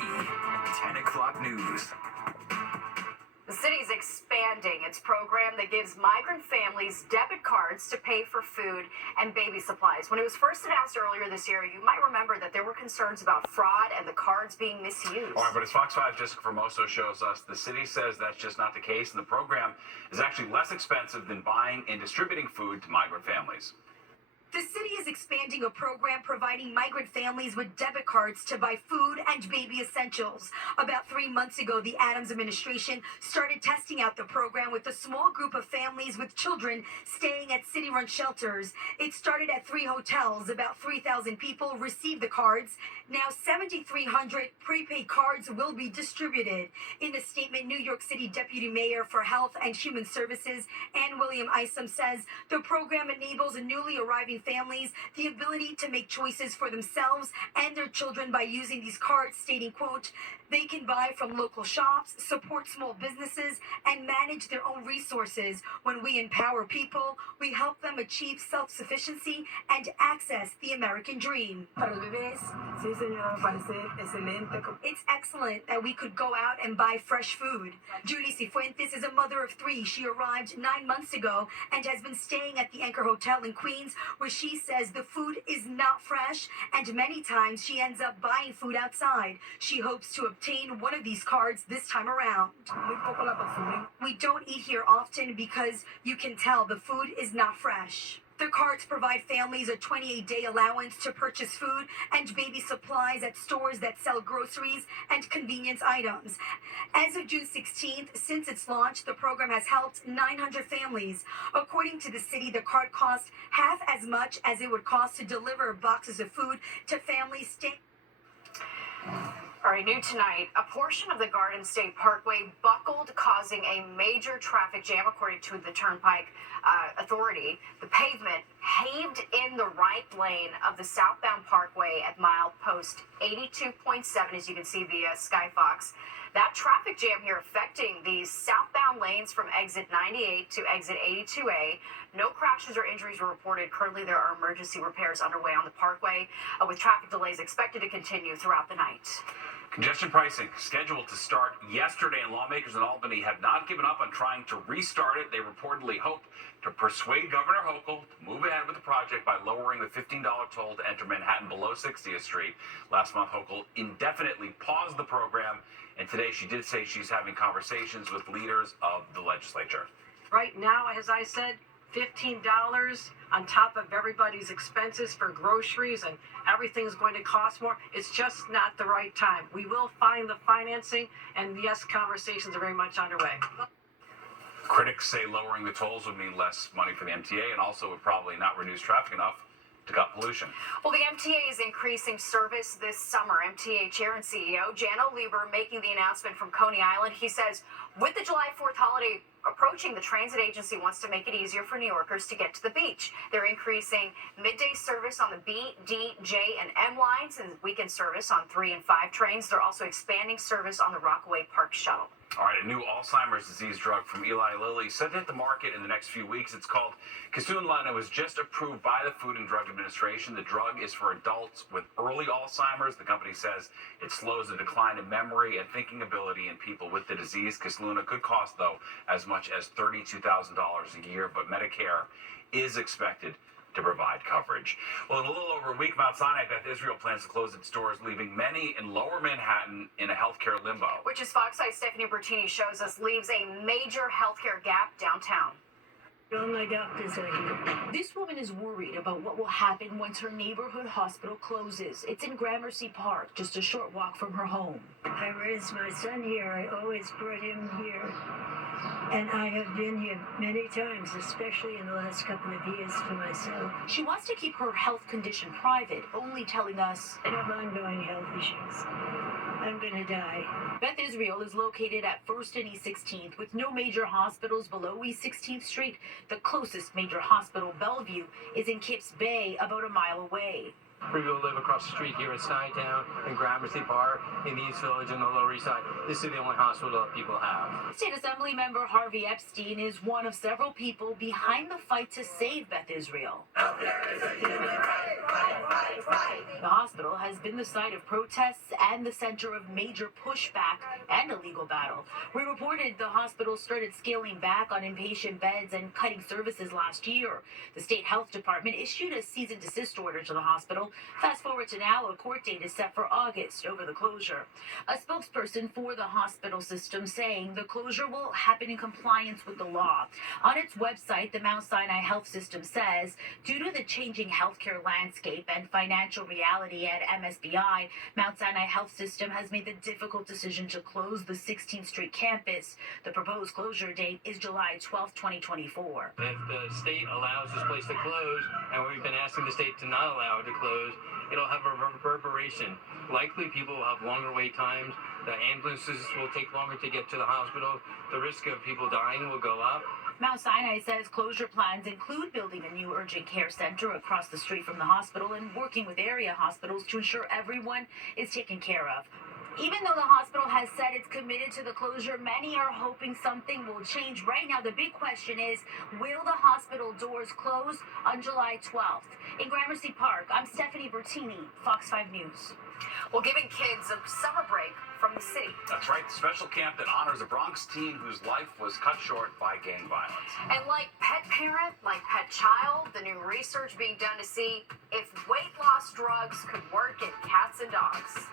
the 10 o'clock news. The city is expanding its program that gives migrant families debit cards to pay for food and baby supplies. When it was first announced earlier this year, you might remember that there were concerns about fraud and the cards being misused. All right, but as Fox 5's Jessica Formoso shows us, the city says that's just not the case, and the program is actually less expensive than buying and distributing food to migrant families. The city is expanding a program providing migrant families with debit cards to buy food and baby essentials. About 3 months ago, the Adams administration started testing out the program with a small group of families with children staying at city-run shelters. It started at 3 hotels. About 3,000 people received the cards. Now 7,300 prepaid cards will be distributed. In a statement, New York City Deputy Mayor for Health and Human Services, Ann William Isom, says the program enables newly arriving families the ability to make choices for themselves and their children by using these cards, stating, quote, they can buy from local shops, support small businesses, and manage their own resources. When we empower people, we help them achieve self-sufficiency and access the American dream. It's excellent that we could go out and buy fresh food. Judy Cifuentes is a mother of 3. She arrived 9 months ago and has been staying at the Anchor Hotel in Queens, where she says the food is not fresh, and many times she ends up buying food outside. She hopes to obtain one of these cards this time around. We don't eat here often because you can tell the food is not fresh. The cards provide families a 28-day allowance to purchase food and baby supplies at stores that sell groceries and convenience items. As of June 16th, since its launch, the program has helped 900 families. According to the city, the card costs half as much as it would cost to deliver boxes of food to families staying. All right, new tonight, a portion of the Garden State Parkway buckled, causing a major traffic jam, according to the Turnpike Authority. The pavement paved in the right lane of the southbound Parkway at milepost 82.7, as you can see via Skyfox. That traffic jam here affecting these southbound lanes from exit 98 to exit 82A. No crashes or injuries were reported. Currently, there are emergency repairs underway on the Parkway, with traffic delays expected to continue throughout the night. Congestion pricing scheduled to start yesterday, and lawmakers in Albany have not given up on trying to restart it. They reportedly hope to persuade Governor Hochul to move ahead with the project by lowering the $15 toll to enter Manhattan below 60th Street. Last month, Hochul indefinitely paused the program, and today she did say she's having conversations with leaders of the legislature. Right now, as I said, $15 on top of everybody's expenses for groceries, and everything's going to cost more. It's just not the right time. We will find the financing, and yes, conversations are very much underway. Critics say lowering the tolls would mean less money for the MTA and also would probably not reduce traffic enough to cut pollution. Well, the MTA is increasing service this summer. MTA Chair and CEO Janno Lieber making the announcement from Coney Island. He says with the July 4th holiday approaching, the transit agency wants to make it easier for New Yorkers to get to the beach. They're increasing midday service on the B, D, J, and M lines and weekend service on 3 and 5 trains. They're also expanding service on the Rockaway Park shuttle. All right, a new Alzheimer's disease drug from Eli Lilly set to hit the market in the next few weeks. It's called Kisunla, and it was just approved by the Food and Drug Administration. The drug is for adults with early Alzheimer's. The company says it slows the decline in memory and thinking ability in people with the disease. Kisunla could cost, though, as much as $32,000 a year, but Medicare is expected to provide coverage. Well, in a little over a week, Mount Sinai Beth Israel plans to close its doors, leaving many in lower Manhattan in a healthcare limbo. Which, as Fox 5's Stephanie Bertini shows us, leaves a major healthcare gap downtown. All my doctors are here. This woman is worried about what will happen once her neighborhood hospital closes. It's in Gramercy Park, just a short walk from her home. I raised my son here. I always brought him here. And I have been here many times, especially in the last couple of years for myself. She wants to keep her health condition private, only telling us, I have ongoing health issues. I'm going to die. Beth Israel is located at 1st and East 16th with no major hospitals below East 16th Street. The closest major hospital, Bellevue, is in Kips Bay, about a mile away. For people who live across the street here in Stuytown, in Gramercy Park, in the East Village, and the Lower East Side, this is the only hospital that people have. State Assembly member Harvey Epstein is one of several people behind the fight to save Beth Israel. The hospital has been the site of protests and the center of major pushback and a legal battle. We reported the hospital started scaling back on inpatient beds and cutting services last year. The state health department issued a cease and desist order to the hospital. Fast forward to now, a court date is set for August over the closure. A spokesperson for the hospital system saying the closure will happen in compliance with the law. On its website, the Mount Sinai Health System says, due to the changing healthcare landscape and financial reality at MSBI, Mount Sinai Health System has made the difficult decision to close the 16th Street campus. The proposed closure date is July 12, 2024. If the state allows this place to close, and we've been asking the state to not allow it to close, it'll have a reverberation. Likely people will have longer wait times. The ambulances will take longer to get to the hospital. The risk of people dying will go up. Mount Sinai says closure plans include building a new urgent care center across the street from the hospital and working with area hospitals to ensure everyone is taken care of. Even though the hospital has said it's committed to the closure, many are hoping something will change. Right now, the big question is, will the hospital doors close on July 12th? In Gramercy Park, I'm Stephanie Bertini, Fox 5 News. Well, giving kids a summer break from the city. That's right, the special camp that honors a Bronx teen whose life was cut short by gang violence. And like pet parent, like pet child, the new research being done to see if weight loss drugs could work in cats and dogs.